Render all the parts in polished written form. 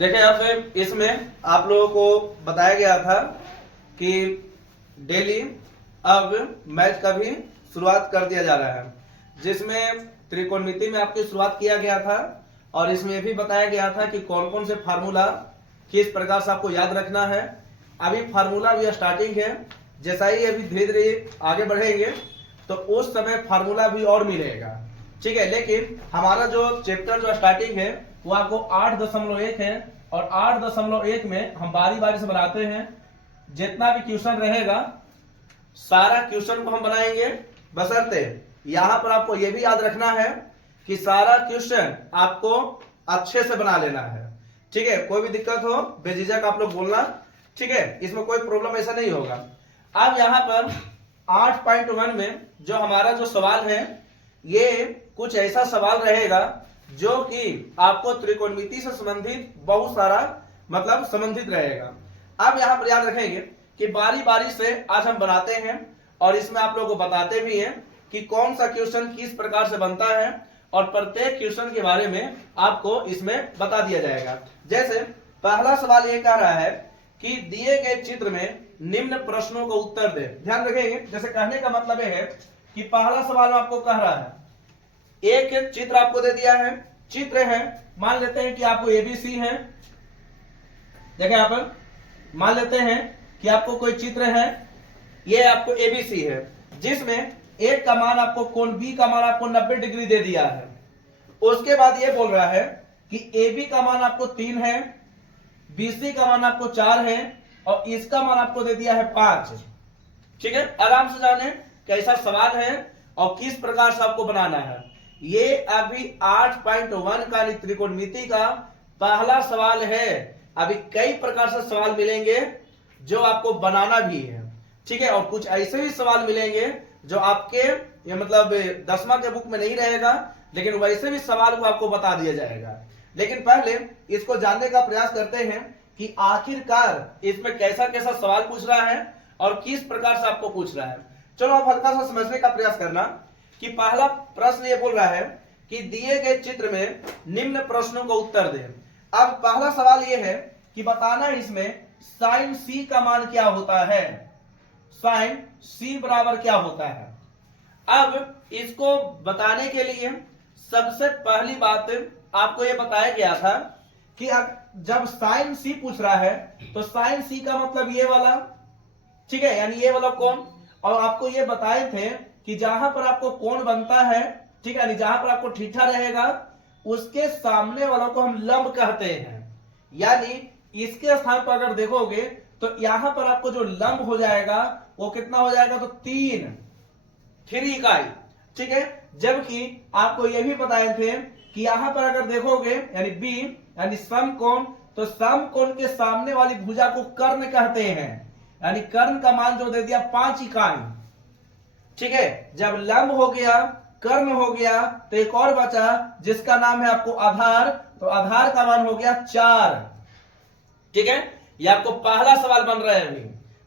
देखिए अब इसमें आप लोगों को बताया गया था कि डेली अब मैथ का भी शुरुआत कर दिया जा रहा है, जिसमें त्रिकोणमिति में आपकी शुरुआत किया गया था और इसमें भी बताया गया था कि कौन कौन से फार्मूला किस प्रकार से आपको याद रखना है। अभी फार्मूला भी स्टार्टिंग है, जैसा ही अभी धीरे धीरे आगे बढ़ेंगे तो उस समय फार्मूला भी और मिलेगा, ठीक है। लेकिन हमारा जो चैप्टर जो स्टार्टिंग है वो आपको 8.1 है और 8.1 में हम बारी बारी से बनाते हैं। जितना भी क्वेश्चन रहेगा सारा क्वेश्चन को हम बनाएंगे, बशर्ते यहां पर आपको यह भी याद रखना है कि सारा क्वेश्चन आपको अच्छे से बना लेना है, ठीक है। कोई भी दिक्कत हो बेझिझक आप लोग बोलना, ठीक है, इसमें कोई प्रॉब्लम ऐसा नहीं होगा। अब यहां पर 8.1 में जो हमारा जो सवाल है ये कुछ ऐसा सवाल रहेगा जो कि आपको त्रिकोणमिति से संबंधित बहुत सारा मतलब संबंधित रहेगा। अब यहां पर याद रखेंगे कि बारी बारी से आज हम बनाते हैं और इसमें आप लोगों को बताते भी हैं कि कौन सा क्वेश्चन किस प्रकार से बनता है और प्रत्येक क्वेश्चन के बारे में आपको इसमें बता दिया जाएगा। जैसे पहला सवाल ये कह रहा है कि दिए गए चित्र में निम्न प्रश्नों का उत्तर दे। ध्यान रखेंगे, जैसे कहने का मतलब है कि पहला सवाल आपको कह रहा है, एक चित्र आपको दे दिया है, चित्र है, मान लेते हैं कि आपको एबीसी है। देखिए यहाँ पर मान लेते हैं कि आपको कोई चित्र है, ये आपको एबीसी है, जिसमें एक का मान आपको कोण बी का मान आपको 90 डिग्री दे दिया है। उसके बाद ये बोल रहा है कि AB का मान आपको 3 है, BC का मान आपको 4 है और इसका मान आपको दे दिया है 5। ठीक है, आराम से जाने कैसा सवाल है और किस प्रकार से आपको बनाना है। ये अभी 8.1 का त्रिकोणमिति का पहला सवाल है। अभी कई प्रकार से सवाल मिलेंगे जो आपको बनाना भी है, ठीक है, और कुछ ऐसे भी सवाल मिलेंगे जो आपके ये मतलब 10वां के बुक में नहीं रहेगा, लेकिन वैसे भी सवाल को आपको बता दिया जाएगा। लेकिन पहले इसको जानने का प्रयास करते हैं कि आखिरकार इसमें कैसा कैसा सवाल पूछ रहा है और किस प्रकार से आपको पूछ रहा है। चलो आप हल्का सा समझने का प्रयास करना कि पहला प्रश्न ये बोल रहा है कि दिए गए चित्र में निम्न प्रश्नों का उत्तर दे। अब पहला सवाल ये है कि बताना इसमें साइन सी का मान क्या होता है, साइन सी बराबर क्या होता है। अब इसको बताने के लिए सबसे पहली बात आपको यह बताया गया था कि जब साइन सी पूछ रहा है तो साइन सी का मतलब ये वाला, ठीक है, यानी ये वाला कोण, और आपको ये बताए थे कि जहां पर आपको कोण बनता है, ठीक है, यानी जहां पर आपको ठीठा रहेगा उसके सामने वाला को हम लंब कहते हैं। यानी इसके स्थान पर अगर देखोगे तो यहां पर आपको जो लंब हो जाएगा वो कितना हो जाएगा, तो 3 इकाई, ठीक है। जबकि आपको यह भी बताए थे कि यहां पर अगर देखोगे यानी बी यानी समकोण, तो समकोण के सामने वाली भुजा को कर्ण कहते हैं, यानी कर्ण का मान जो दे दिया 5 इकाई, ठीक है। जब लंब हो गया, कर्ण हो गया, तो एक और बचा जिसका नाम है आपको आधार, तो आधार का मान हो गया 4, ठीक है। यह आपको पहला सवाल बन रहा है, अभी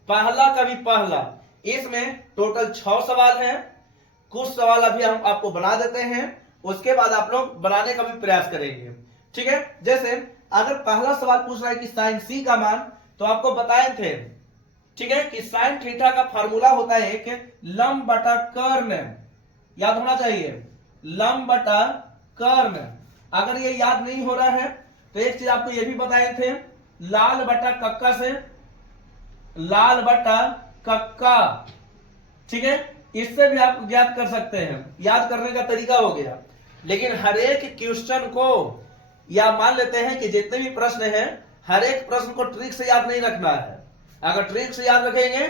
पहला का भी पहला। इसमें टोटल 6 सवाल हैं, कुछ सवाल अभी हम आपको बना देते हैं, उसके बाद आप लोग बनाने का भी प्रयास करेंगे, ठीक है। जैसे अगर पहला सवाल पूछ रहा है कि साइन सी का मान, तो आपको बताए थे, ठीक है, कि साइन थीटा का फार्मूला होता है एक लंब बटा कर्ण, याद होना चाहिए, लंब बटा कर्ण। अगर ये याद नहीं हो रहा है तो एक चीज आपको ये भी बताए थे, लाल बटा कक्का से, लाल बटा कक्का, ठीक है, इससे भी आप ज्ञात कर सकते हैं, याद करने का तरीका हो गया। लेकिन हर एक क्वेश्चन को या मान लेते हैं कि जितने भी प्रश्न हैं हर एक प्रश्न को ट्रिक से याद नहीं रखना है। अगर ट्रिक से याद रखेंगे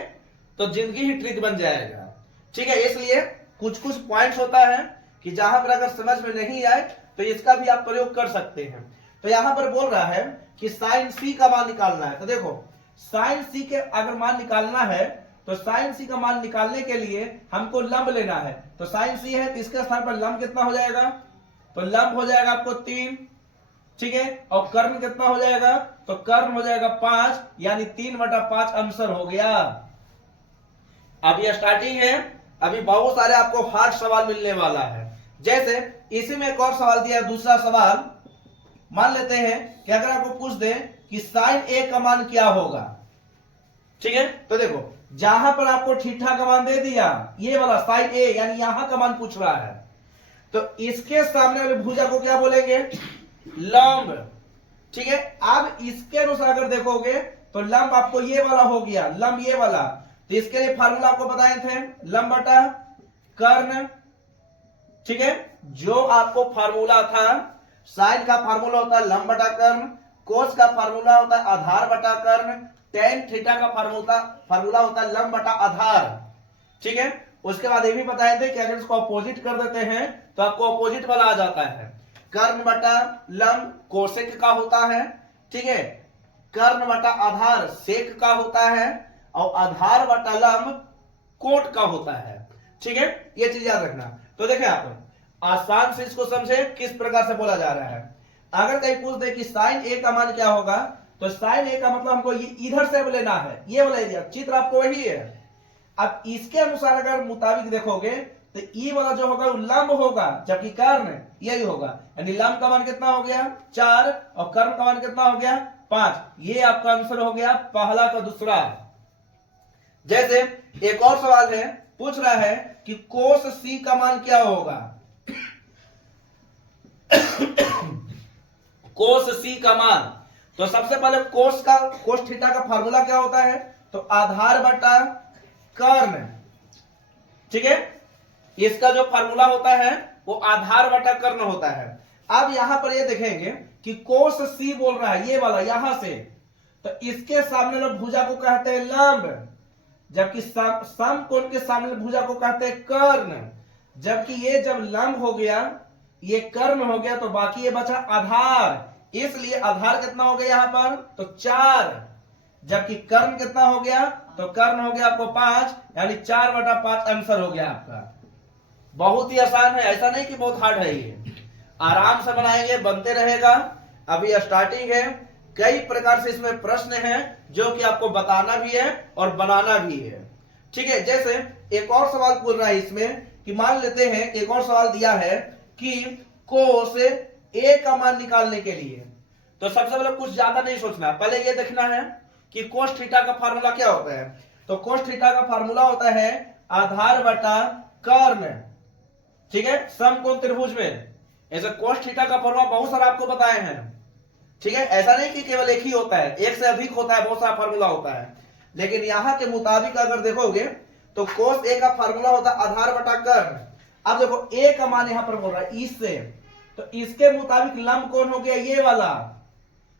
तो जिंदगी ही ट्रिक बन जाएगा, ठीक है। इसलिए कुछ कुछ पॉइंट्स होता है कि जहां पर अगर समझ में नहीं आए तो इसका भी आप प्रयोग कर सकते हैं। तो यहां पर बोल रहा है कि साइन सी का मान निकालना है, तो देखो साइन सी के अगर मान निकालना है तो साइन सी का मान निकालने के लिए हमको लंब लेना है। तो साइन सी है तो इसके स्थान पर लंब कितना हो जाएगा, तो लंब हो जाएगा आपको 3, ठीक है, और कर्ण कितना हो जाएगा, तो कर्ण हो जाएगा 5, यानी 3/5 आंसर हो गया। अब यह स्टार्टिंग है, अभी बहुत सारे आपको हार्ड सवाल मिलने वाला है। जैसे इसी में एक और सवाल दिया है, दूसरा सवाल, मान लेते हैं कि अगर आपको पूछ दे कि साइन ए का मान क्या होगा, ठीक है, तो देखो जहां पर आपको थीटा का मान दे दिया, ये वाला साइन ए यानी यहां का मान पूछ रहा है, तो इसके सामने वाले भुजा को क्या बोलेंगे, लंब, ठीक है। अब इसके अनुसार अगर देखोगे तो लंब आपको ये वाला हो गया, लंब ये वाला, तो इसके लिए फार्मूला आपको बताए थे, लंब बटा कर्ण, ठीक है। जो आपको फार्मूला था, साइन का फार्मूला होता है लंब बटा कर्ण, कोस का फार्मूला होता है आधार बटा कर्ण, टेन थीटा का फार्मूला होता है लंब बटा आधार, ठीक है। उसके बाद ये भी बताए थे कि अगर इसको अपोजिट कर देते हैं तो आपको अपोजिट वाला आ जाता है, कर्ण बटा लंब कोसेक का होता है, ठीक है, कर्ण बटा आधार सेक का होता है, और आधार बटा लंब कोट का होता है, ठीक है। ये चीज याद रखना। तो देखिए आप आसान से इसको समझे किस प्रकार से बोला जा रहा है। अगर कहीं पूछ दे कि साइन ए का मान क्या होगा, तो साइन ए का मतलब हमको ये इधर से लेना है, ये वाला एरिया, चित्र आपको वही है। अब इसके अनुसार अगर मुताबिक देखोगे तो ई वाला जो होगा वो लंब होगा, जबकि कर्ण यही होगा, यानी लंब का मान कितना हो गया 4 और कर्ण का मान कितना हो गया 5। ये आपका आंसर हो गया पहला का दूसरा। जैसे एक और सवाल है, पूछ रहा है कि कोस सी का मान क्या होगा, कोस सी का मान, तो सबसे पहले कोस थीटा का फार्मूला क्या होता है, तो आधार बटा कर्ण, ठीक है। इसका जो फार्मूला होता है वो आधार बटा कर्ण होता है। अब यहां पर ये देखेंगे कि कोस सी बोल रहा है ये वाला यहां से, तो इसके सामने लोग भुजा को कहते हैं लंब, जबकि समकोण के सामने भुजा को कहते हैं कर्ण। जबकि ये जब लंब हो गया, ये कर्ण हो गया, तो बाकी ये बचा आधार, इसलिए आधार कितना हो गया यहां पर, तो 4, जबकि कर्ण कितना हो गया, तो कर्ण हो गया आपको 5, यानी 4/5 आंसर हो गया आपका। बहुत ही आसान है, ऐसा नहीं कि बहुत हार्ड है, ये आराम से बनाएंगे, बनते रहेगा, अभी स्टार्टिंग है। कई प्रकार से इसमें प्रश्न हैं जो कि आपको बताना भी है और बनाना भी है, ठीक है। जैसे एक और सवाल पूछ रहा है इसमें कि मान लेते हैं एक और सवाल दिया है कि कोस ए का मान निकालने के लिए, तो सबसे पहले कुछ ज्यादा नहीं सोचना, पहले ये देखना है कि कोस थीटा का फार्मूला क्या होता है। तो कोस थीटा का फार्मूला होता है आधार बटा कर्ण, ठीक है, समकोण त्रिभुज में। ऐसे कोस थीटा का फार्मूला बहुत सारा आपको बताए हैं, ठीक है। ऐसा नहीं कि केवल एक ही होता है, एक से अधिक होता है, बहुत सारा फार्मूला होता है, लेकिन यहां के मुताबिक अगर देखोगे तो कोस ए का फार्मूला होता है आधार बटा कर्ण। अब देखो ए का मान यहां पर बोल रहा है इससे, तो इसके मुताबिक लंब कौन हो गया ये वाला,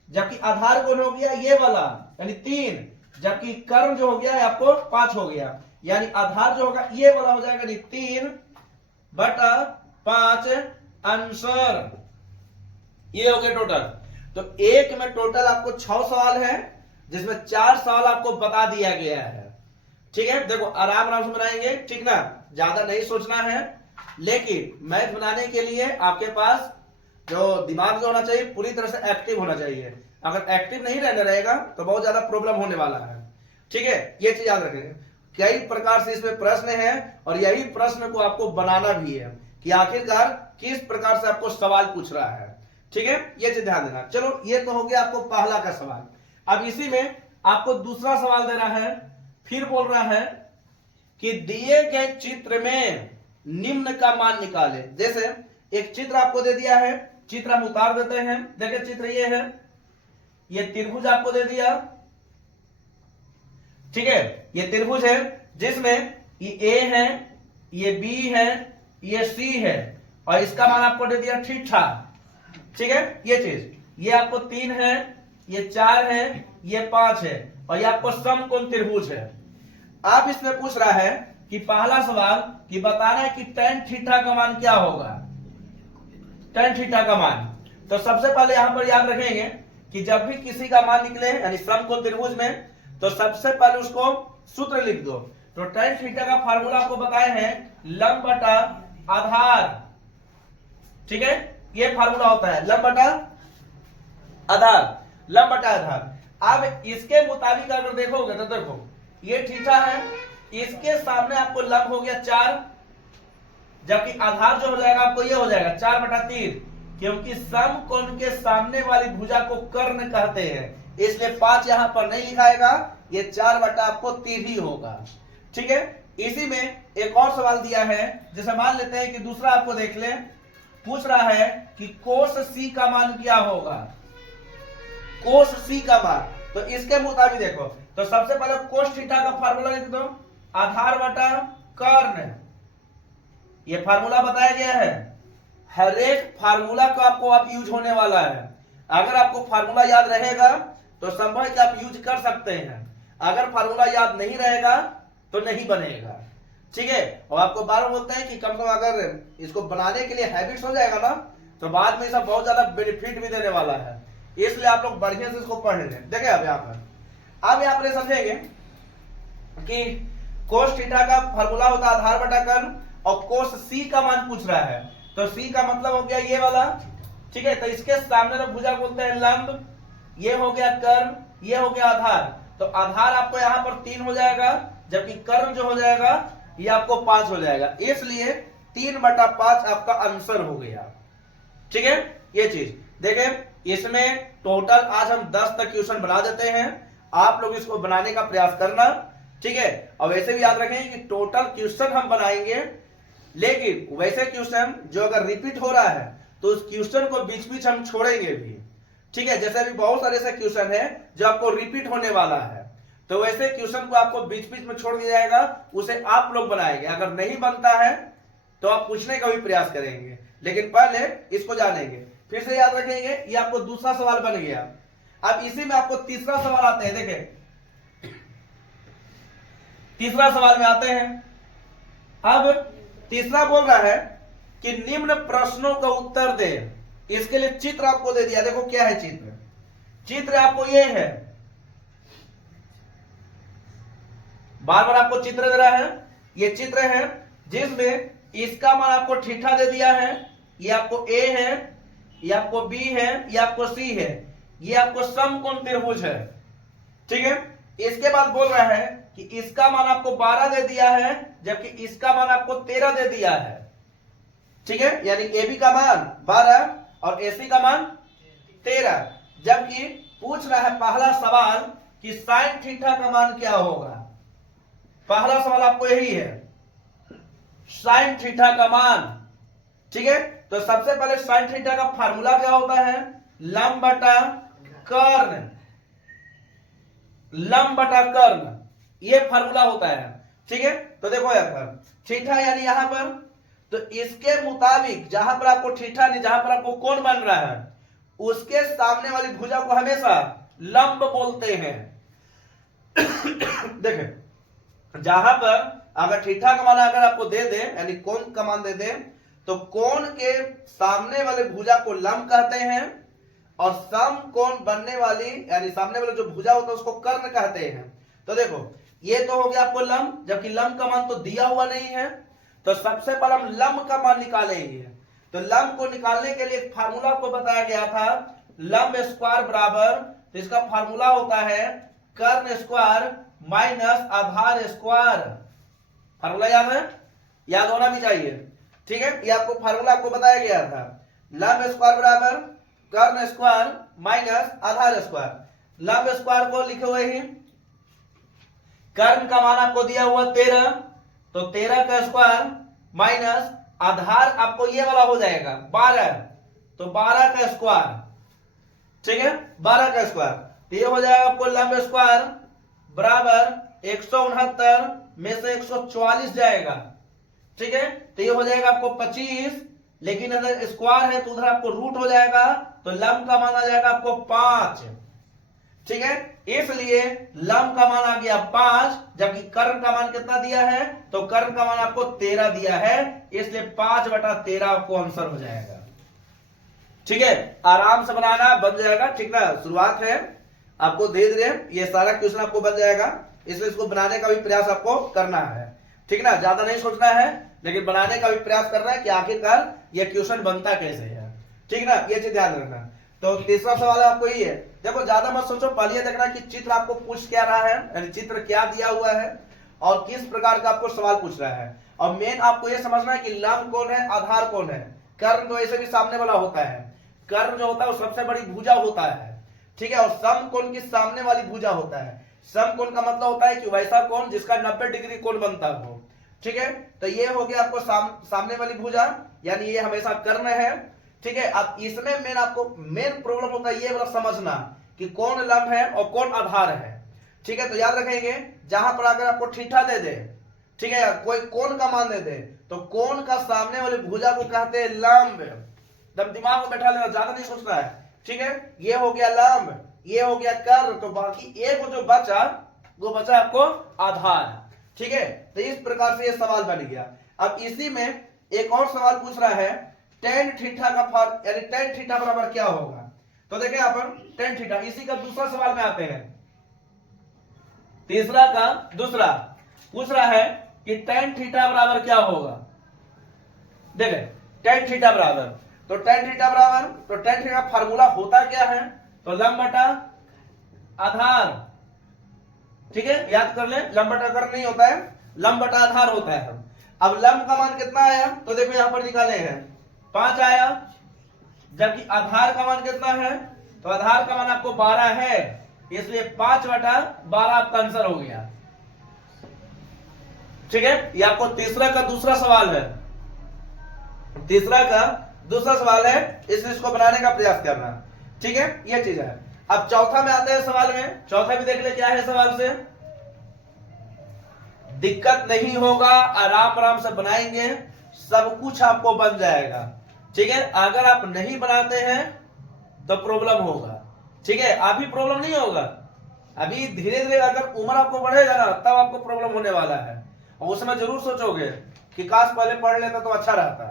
जबकि आधार कौन हो गया ये वाला, यानी 3, जबकि कर्ण जो हो गया है आपको 5 हो गया, यानी आधार जो होगा ये वाला हो जाएगा, यानी 3/5 आंसर। ये हो गया टोटल। तो एक में टोटल आपको 6 सवाल है, जिसमें 4 सवाल आपको बता दिया गया है, ठीक है। देखो आराम आराम से बनाएंगे, ठीक ना, ज्यादा नहीं सोचना है, लेकिन मैथ बनाने के लिए आपके पास जो दिमाग जो होना चाहिए पूरी तरह से एक्टिव होना चाहिए। अगर एक्टिव नहीं रहने रहेगा तो बहुत ज्यादा प्रॉब्लम होने वाला है, ठीक है। ये चीज याद रखें। कई प्रकार से इसमें प्रश्न है और यही प्रश्न को आपको बनाना भी है कि आखिरकार किस प्रकार से आपको सवाल पूछ रहा है, ठीक है। ये चीज ध्यान देना। चलो ये तो हो गया आपको पहला का सवाल। अब इसी में आपको दूसरा सवाल दे रहा है, फिर बोल रहा है कि दिए गए चित्र में निम्न का मान निकाले। जैसे एक चित्र आपको दे दिया है, चित्र हम उतार देते हैं। देखिए चित्र ये है, ये त्रिभुज आपको दे दिया, ठीक है। ये त्रिभुज है जिसमें ये ए है, ये बी है, ये सी है, और इसका मान आपको दे दिया थीटा, ठीक है। ये चीज, ये आपको 3 है, ये 4 है, ये 5 है, और ये आपको समकोण त्रिभुज है। आप इसमें पूछ रहा है कि पहला सवाल कि बताना है कि tan थीटा का मान क्या होगा, tan थीटा का मान। तो सबसे पहले यहां पर याद रखेंगे कि जब भी किसी का मान निकले यानी समकोण त्रिभुज में, तो सबसे पहले उसको सूत्र लिख दो। तो tan थीटा का फार्मूला आपको बताए हैं लंब बटा आधार, ठीक है। ये फार्मूला होता है लंब बटा आधार, लंब बटा आधार। अब इसके मुताबिक अगर देखोगे तो देखो ये थीटा है, इसके सामने आपको लंब हो गया 4, जबकि आधार जो हो जाएगा आपको ये हो जाएगा 4/3, क्योंकि समकोण के सामने वाली भुजा को कर्ण कहते हैं, इसलिए 5 यहां पर नहीं लिखाएगा, ये 4 बटा आपको 3 ही होगा। ठीक है, इसी में एक और सवाल दिया है, जैसे मान लेते हैं कि दूसरा आपको देख ले, पूछ रहा है कि कोस सी का मान क्या होगा, कोस सी का मान। तो इसके मुताबिक देखो, तो सबसे पहले कोस थीटा का फार्मूला लिख दो, आधार बटा कर्ण, ये फार्मूला बताया गया है। हर एक फार्मूला को आपको आप यूज होने वाला है। अगर आपको फार्मूला याद रहेगा तो संभव है कि आप यूज कर सकते हैं, अगर फार्मूला याद नहीं रहेगा तो नहीं बनेगा। ठीक है, और आपको बार बोलते हैं कि कम से कम अगर इसको बनाने के लिए हैबिट्स हो जाएगा ना, तो बाद में सब बहुत ज्यादा बेनिफिट भी देने वाला है, इसलिए आप लोग बढ़िया से इसको पढ़ लें। देखिए अब यहाँ पर समझेंगे कि कोस थीटा का फार्मूला होता है आधार बटा कर्ण, और कोस सी का मान पूछ रहा है, तो सी का मतलब हो गया ये वाला। ठीक है, तो इसके सामने जो भुजा बोलते हैं लंब, ये हो गया कर्ण, ये हो गया आधार। तो आधार आपको यहाँ पर 3 हो जाएगा, जबकि कर्ण जो हो जाएगा ये आपको 5 हो जाएगा, इसलिए 3 बटा 5 आपका आंसर हो गया। ठीक है, ये चीज देखें, इसमें टोटल आज हम 10 तक क्वेश्चन बना देते हैं, आप लोग इसको बनाने का प्रयास करना। ठीक है, और वैसे भी याद रखें कि टोटल क्वेश्चन हम बनाएंगे, लेकिन वैसे क्वेश्चन जो अगर रिपीट हो रहा है तो उस क्वेश्चन को बीच बीच हम छोड़ेंगे भी। ठीक है, जैसे अभी बहुत सारे ऐसे क्वेश्चन है जो आपको रिपीट होने वाला है, तो वैसे क्वेश्चन को आपको बीच बीच में छोड़ दिया जाएगा, उसे आप लोग बनाएंगे। अगर नहीं बनता है तो आप पूछने का भी प्रयास करेंगे, लेकिन पहले इसको जानेंगे। फिर से याद रखेंगे, ये आपको दूसरा सवाल बन गया। अब इसी में आपको तीसरा सवाल आते हैं। देखें, तीसरा सवाल में आते हैं। अब तीसरा बोल रहा है कि निम्न प्रश्नों का उत्तर दे, इसके लिए चित्र आपको दे दिया। देखो क्या है चित्र, चित्र आपको ये है, बार बार आपको चित्र दे रहा है, ये चित्र है जिसमें इसका मान आपको थीटा दे दिया है, ये आपको ए है, ये आपको बी है, ये आपको सी है, ये आपको समकोण त्रिभुज है। ठीक है, इसके बाद बोल रहा है कि इसका मान आपको 12 दे दिया है, जबकि इसका मान आपको 13 दे दिया है। ठीक है, यानी ए बी का मान 12 और ए सी का मान 13, जबकि पूछ रहा है पहला सवाल कि साइन थीटा का मान क्या होगा। पहला सवाल आपको यही है, साइन थीटा का मान। ठीक है, तो सबसे पहले साइन थीटा का फार्मूला क्या होता है, लंब बटा कर्ण, लंब बटा कर्ण, ये फार्मूला होता है। ठीक है, तो देखो यहाँ पर थीटा यानी यहां पर, तो इसके मुताबिक जहां पर आपको थीटा नहीं, जहां पर आपको कोण बन रहा है, उसके सामने वाली भुजा को हमेशा लंब बोलते हैं। देखें, जहां पर अगर थीटा का मान अगर आपको दे दे, यानी कोण का मान दे दे, तो कोण के सामने वाले भुजा को लंब कहते हैं, और समकोण बनने वाली यानी सामने वाले जो भुजा होता है उसको कर्ण कहते हैं। तो देखो, ये तो हो गया आपको लंब, जबकि लंब का मान तो दिया हुआ नहीं है, तो सबसे पहले हम लंब का मान निकालेंगे। तो लंब को निकालने के लिए एक फार्मूला आपको बताया गया था, लंब स्क्वायर बराबर, तो इसका फार्मूला होता है कर्ण स्क्वायर माइनस आधार स्क्वायर। फार्मूला याद है, याद होना भी चाहिए। ठीक है, ये आपको फार्मूला आपको बताया गया था, लंब स्क्वायर बराबर कर्ण स्क्वायर माइनस आधार स्क्वायर। लंब स्क्वायर को लिखे हुए ही, कर्ण का मान आपको दिया हुआ 13, तो 13 का स्क्वायर माइनस आधार आपको ये वाला हो जाएगा 12, तो 12 का स्क्वायर। ठीक है, 12 का स्क्वायर, तो ये हो जाएगा आपको लंब स्क्वायर बराबर 169 में से 144 जाएगा। ठीक है, तो ये हो जाएगा आपको 25, लेकिन अगर स्क्वायर है तो उधर आपको रूट हो जाएगा, तो लंब का मान आ जाएगा आपको 5। ठीक है, इसलिए लंब का मान आ गया 5, जबकि कर्ण का मान कितना दिया है, तो कर्ण का मान आपको 13 दिया है, इसलिए 5 बटा 13 आपको आंसर हो जाएगा। ठीक है, आराम से बनाना, बन जाएगा। ठीक ना, शुरुआत है, आपको धीरे धीरे ये सारा क्वेश्चन आपको बन जाएगा, इसलिए इसको बनाने का भी प्रयास आपको करना है। ठीक ना, ज्यादा नहीं सोचना है, लेकिन बनाने का भी प्रयास करना है कि आखिरकार ये क्वेश्चन बनता कैसे है। ठीक ना, ये चीज ध्यान रखना। तो तीसरा सवाल आपको ये है, देखो ज्यादा मत सोचो, पहले देखना कि चित्र आपको पूछ क्या रहा है, यानी चित्र क्या दिया हुआ है और किस प्रकार का आपको सवाल पूछ रहा है। और मेन आपको ये समझना है कि लंब कौन है, आधार कौन है, कर्ण तो ऐसे भी सामने वाला होता है, कर्ण जो होता है वो सबसे बड़ी भुजा होता है, ठीक है। और समकोण की सामने वाली भुजा होता है। समकोण का मतलब होता है कि वैसा कोण जिसका 90 डिग्री कोण बनता हो, ठीक है। तो ये हो गया आपको सामने वाली भुजा, यानी ये हमेशा कर्ण है, ठीक है। अब इसमें आपको मेन प्रॉब्लम होता है ये वाला समझना कि कौन लंब है और कौन आधार है, ठीक है। तो याद रखेंगे जहां पर अगर आपको थीटा दे दे, ठीक है, कोई कोण का मान दे दे, तो कोण का सामने वाली भुजा को कहते हैं लंब। तब दिमाग में बैठा लेना, ज्यादा नहीं सोचना है, ठीक है। ये हो गया लंब, ये हो गया कर्ण, तो बाकी एक जो बचा वो बचा आपको आधार, ठीक है। तो इस प्रकार से ये सवाल बन गया। अब इसी में एक और सवाल पूछ रहा है tan थीटा का यानी tan थीटा बराबर क्या होगा। तो देखें यहाँ पर tan थीटा, इसी का दूसरा सवाल में आते हैं। तीसरा का दूसरा पूछ रहा है कि tan थीटा बराबर क्या होगा। देखें tan थीटा बराबर, तो tan थीटा बराबर, तो tan थीटा फार्मूला होता क्या है, तो लंब बटा आधार, ठीक है। याद कर ले, लंब बटा कर्ण नहीं होता है, लंब बटा आधार होता है। अब लंब का मान कितना आया, तो देखो यहां पर निकाले हैं 5 आया, जबकि आधार का मान कितना है, तो आधार का मान आपको 12 है, इसलिए 5 बटा 12 आपका आंसर हो गया, ठीक है। ये आपको तीसरा का दूसरा सवाल है, तीसरा का दूसरा सवाल है, इसलिए इसको बनाने का प्रयास करना, ठीक है। ये चीज है। अब चौथा में आते हैं सवाल में, चौथा भी देख ले क्या है सवाल से। दिक्कत नहीं होगा, आराम आराम से बनाएंगे, सब कुछ आपको बन जाएगा, ठीक है। अगर आप नहीं बनाते हैं तो प्रॉब्लम होगा, ठीक है। अभी प्रॉब्लम नहीं होगा, अभी धीरे धीरे अगर उम्र आपको बढ़ेगा ना तब आपको प्रॉब्लम होने वाला है, और उस समय जरूर सोचोगे कि काश पहले पढ़ लेता तो अच्छा रहता,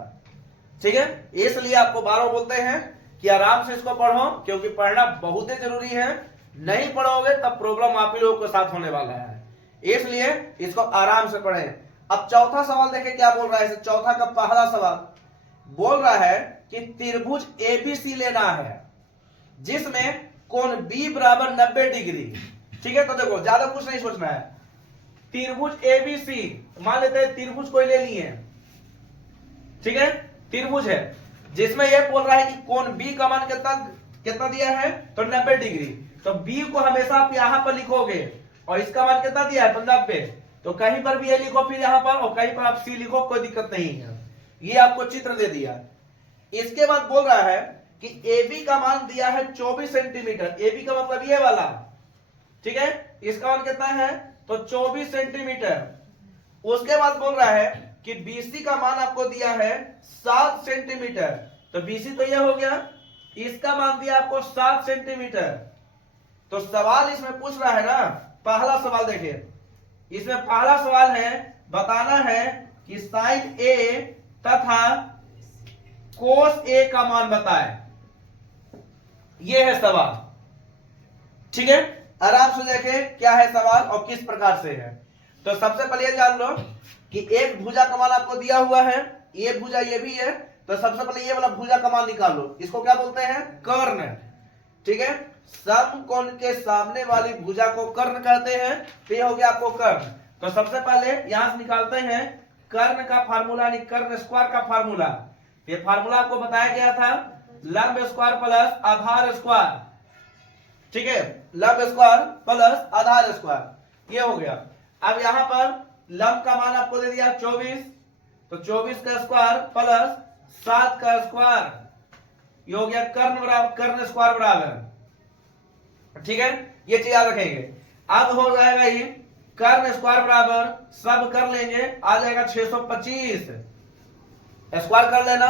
ठीक है। इसलिए आपको बार बोलते हैं कि आराम से इसको पढ़ो, क्योंकि पढ़ना बहुत ही जरूरी है। नहीं पढ़ोगे तब प्रॉब्लम आप ही लोगों के साथ होने वाला है, इसलिए इसको आराम से पढ़ें। अब चौथा सवाल देखें क्या बोल रहा है। चौथा का पहला सवाल बोल रहा है कि त्रिभुज एबीसी लेना है जिसमें कोण बी बराबर 90 डिग्री, ठीक है। तो देखो ज्यादा कुछ नहीं सोचना है, त्रिभुज एबीसी मान लेते हैं, त्रिभुज कोई ले लिए, ठीक है, त्रिभुज है जिसमें यह बोल रहा है कि कोण बी का मान कितना दिया है, तो 90 डिग्री। तो बी को हमेशा आप यहां पर लिखोगे, और इसका मान कितना दिया है, 90, तो कहीं पर भी ये लिखो फिर यहां पर, और कहीं पर आप सी लिखो, कोई दिक्कत नहीं है। ये आपको चित्र दे दिया। इसके बाद बोल रहा है कि AB का मान दिया है 24 सेंटीमीटर, AB का मतलब ये वाला, ठीक है। इसका मान कितना है, तो 24 सेंटीमीटर। उसके बाद बोल रहा है कि BC का मान आपको दिया है 7 सेंटीमीटर, तो BC तो ये हो गया, इसका मान दिया आपको 7 सेंटीमीटर। तो सवाल इसमें पूछ रहा है ना, पहला सवाल देखिए, इसमें पहला सवाल है बताना है कि साइन A तथा कोस A का मान बताए, ये है सवाल, ठीक है। आराम से देखें क्या है सवाल और किस प्रकार से है। तो सबसे पहले जान लो कि एक भुजा का मान आपको दिया हुआ है, ये भुजा ये भी है, तो सबसे पहले ये वाला भुजा का मान निकाल लो, इसको क्या बोलते हैं, कर्ण, ठीक है। समकोण के सामने वाली भुजा को कर्ण कहते हैं, तो ये हो गया आपको कर्ण। तो सबसे पहले यहां से निकालते हैं कर्ण का फार्मूला, यानी कर्ण स्क्वायर का फार्मूला। ये फार्मूला आपको बताया गया था, लंब स्क्वायर प्लस आधार स्क्वायर, ठीक है, लंब स्क्वायर प्लस आधार स्क्वायर, ये हो गया। अब यहां पर लंब का मान आपको दे दिया 24, तो 24 का स्क्वायर प्लस 7 का स्क्वायर, ये हो गया कर्ण बराबर कर्ण स्क्वायर बराबर, ठीक है। ये चीज याद रखेंगे। अब हो जाएगा ये कर्ण स्क्वायर बराबर, सब कर लेंगे, आ जाएगा 625, स्क्वायर कर लेना,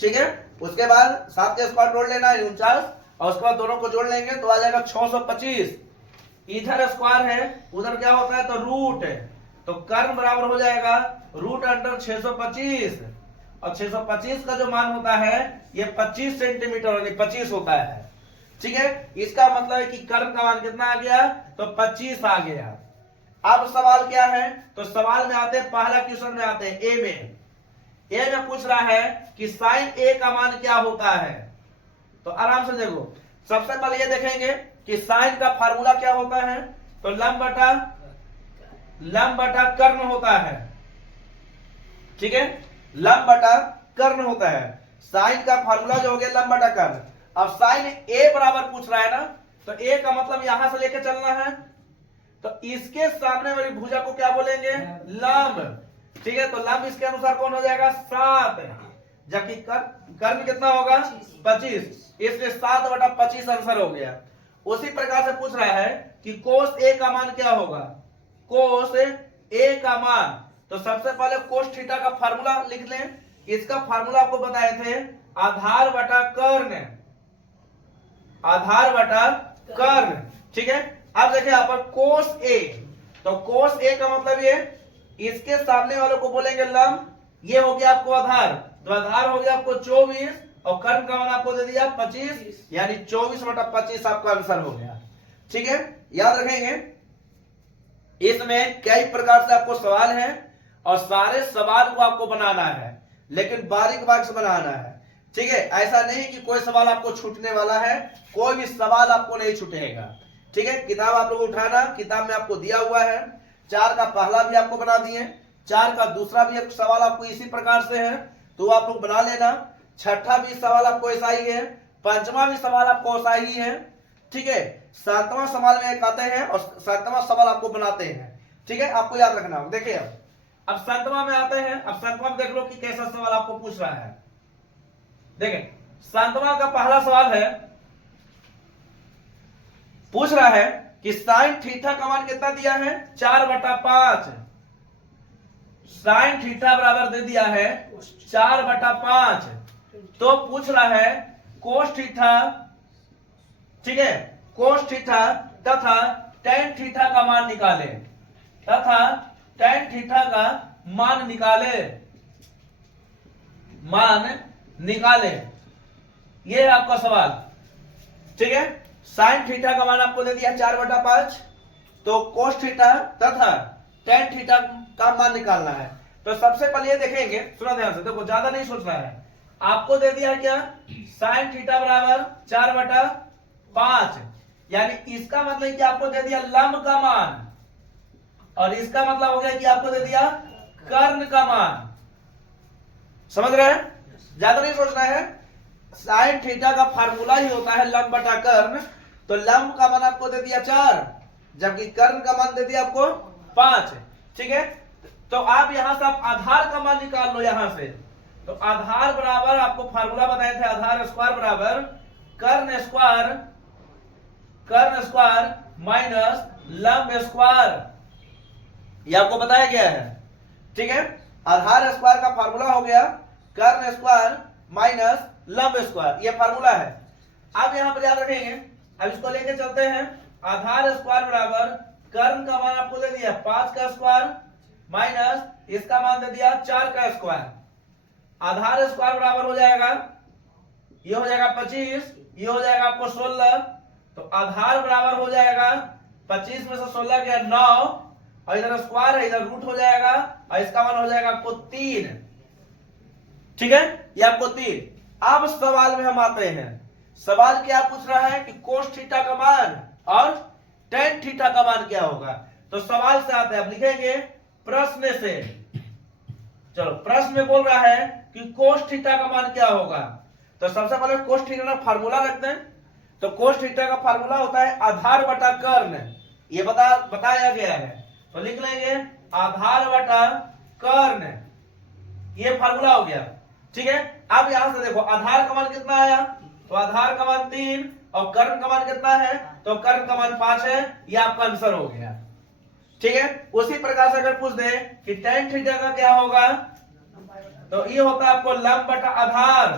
ठीक है। उसके बाद 7 के स्क्वायर जोड़ लेना 49, और उसके बाद दोनों को जोड़ लेंगे तो आ जाएगा 625। इधर स्क्वायर है, उधर क्या होता है, तो रूट है, तो कर्ण बराबर हो जाएगा रूट अंडर 625, और 625 का जो मान होता है ये 25 सेंटीमीटर 25 होता है, ठीक है। इसका मतलब है कि कर्ण का मान कितना आ गया, तो 25 आ गया। अब सवाल क्या है, तो सवाल में आते हैं, पहला क्वेश्चन में आते हैं ए में। ए में पूछ रहा है कि साइन ए का मान क्या होता है। तो आराम से देखो, सबसे पहले ये देखेंगे कि साइन का फार्मूला क्या होता है, तो लंब बटा कर्ण होता है, ठीक है, लंब बटा कर्ण होता है। साइन का फार्मूला जो हो गया लंब बटा कर्ण। अब साइन ए बराबर पूछ रहा है ना, तो ए का मतलब यहां से लेके चलना है, तो इसके सामने वाली भुजा को क्या बोलेंगे, लंब। ठीक है, तो लंब इसके अनुसार कौन हो जाएगा, 7, जबकि कर्ण कितना होगा, 25, इसलिए 7/25 आंसर हो गया। उसी प्रकार से पूछ रहा है कि कोस ए का मान क्या होगा, कोस ए का मान, तो सबसे पहले कोस थीटा का फार्मूला लिख लें। इसका फार्मूला आपको बताए थे आधार बटा कर्ण, आधार बटा कर्ण। ठीक है, अब देखिए यहाँ पर कोस ए, तो कोस ए का मतलब ये, इसके सामने वालों को बोलेंगे लंब, ये हो गया आपको आधार, तो आधार हो गया आपको 24 और कर्ण का मान आपको दे दिया 25, यानी 24/25 आपका आंसर हो गया। ठीक है, याद रखेंगे इसमें कई प्रकार से आपको सवाल है और सारे सवाल को आपको बनाना है, लेकिन बारीक बारीक से बनाना है। ठीक है, ऐसा नहीं कि कोई सवाल आपको छूटने वाला है, कोई भी सवाल आपको नहीं छूटेगा। ठीक है, किताब आप लोग उठाना, किताब में आपको दिया हुआ है, 4 का पहला भी आपको बना दिए, 4 का दूसरा भी सवाल आपको इसी प्रकार से है, तो आप लोग बना लेना। 6ठा भी सवाल आपको ऐसा ही है, 5वां भी सवाल आपको ऐसा ही है। ठीक है, 7वां सवाल में एक आते हैं और 7वां सवाल आपको बनाते हैं। ठीक है, आपको याद रखना। देखिए अब 7वां में आते हैं, अब 7वां में देख लो कि कैसा सवाल आपको पूछ रहा है। देखें 7वां का पहला सवाल है, पूछ रहा है कि साइन थीटा का मान कितना दिया है, 4/5। साइन थीटा बराबर दे दिया है 4/5, तो पूछ रहा है कोस थीटा, ठीक है, कोस थीटा तथा टेन थीटा का मान निकाले, तथा टेन थीटा का मान निकाले, मान निकाले, ये है आपका सवाल। ठीक है, साइन थीटा का मान आपको दे दिया 4/5, तो कोस थीटा तथा टेन थीटा का मान निकालना है। तो सबसे पहले ये देखेंगे, सुनो ध्यान से, देखो ज्यादा नहीं सोचना है, आपको दे दिया है क्या, साइन थीटा बराबर 4/5, यानी इसका मतलब कि आपको दे दिया लंब का मान, और इसका मतलब हो गया कि आपको दे दिया कर्ण का मान। समझ रहे हैं, ज्यादा नहीं सोचना है। साइन थीटा का फार्मूला ही होता है लंब बटा कर्ण, तो लंब का मान आपको दे दिया 4, जबकि कर्ण का मान दे दिया आपको 5। ठीक है, तो आप यहां से आप आधार का मान निकाल लो यहां से, तो आधार बराबर आपको फार्मूला बताए थे, आधार स्क्वायर बराबर कर्ण स्क्वायर माइनस लंब स्क्वायर, ये आपको बताया गया है। ठीक है, आधार स्क्वायर का फार्मूला हो गया कर्ण स्क्वायर माइनस लंब स्क्वायर, ये फार्मूला है। अब यहां पर याद रखेंगे, अब इसको लेके चलते हैं, आधार स्क्वायर बराबर कर्ण का मान आपको दे दिया 5 का स्क्वायर माइनस इसका मान दे दिया 4 का स्क्वायर, आधार स्क्वायर बराबर हो जाएगा, ये हो जाएगा 25, ये हो जाएगा आपको 16, तो आधार बराबर हो जाएगा 25 में से 16 गया 9, और इधर स्क्वायर है, इधर रूट हो जाएगा, और इसका मान हो जाएगा आपको 3। ठीक है, ये आपको 3। अब सवाल में हम आते हैं, सवाल क्या पूछ रहा है कि कोस थीटा का मान और टेन थीटा का मान क्या होगा। तो सवाल से आते हैं, अब लिखेंगे प्रश्न से, चलो प्रश्न में बोल रहा है कि कोस थीटा का मान क्या होगा। तो सबसे पहले कोस थीटा का फार्मूला रखते हैं, तो कोस थीटा का फार्मूला होता है आधार बटा कर्ण, ये बताया गया है, तो लिख लेंगे आधार बटा कर्ण, ये फार्मूला हो गया। ठीक है, अब यहां से देखो आधार का मान कितना आया, तो आधार का मान 3 और कर्ण का मान कितना है, तो कर्ण का मान 5 है, ये आपका आंसर हो गया। ठीक है, उसी प्रकार से अगर पूछ दे कि टेन थीटा का क्या होगा, तो ये होता है आपको लंब बटा आधार।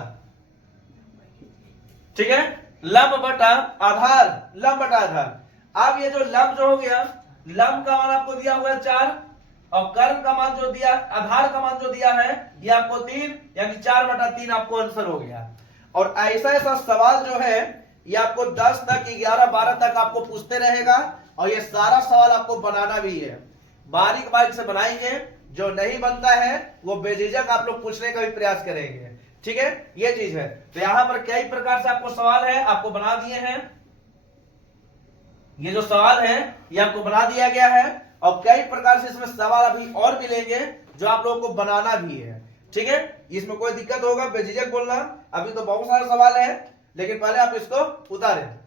ठीक है, लंब बटा आधार, लंब बटा आधार। अब ये जो लंब जो हो गया, लंब का मान आपको दिया हुआ है 4, और कर्ण का मान जो दिया, आधार का मान जो दिया है ये आपको 3, यानी 4/3 आपको आंसर हो गया। और ऐसा सवाल जो है ये आपको 10 तक, 11, 12 तक आपको पूछते रहेगा, और ये सारा सवाल आपको बनाना भी है, बारीक बारीक से बनाएंगे, जो नहीं बनता है वो बेझिझक आप लोग पूछने का भी प्रयास करेंगे। ठीक है, ये चीज है। तो यहां पर कई प्रकार से आपको सवाल है, आपको बना दिए हैं, ये जो सवाल है ये आपको बना दिया गया है, और कई प्रकार से इसमें सवाल अभी और मिलेंगे जो आप लोगों को बनाना भी है। ठीक है, इसमें कोई दिक्कत होगा बेझिझक बोलना। अभी तो बहुत सारे सवाल है, लेकिन पहले आप इसको उतारें।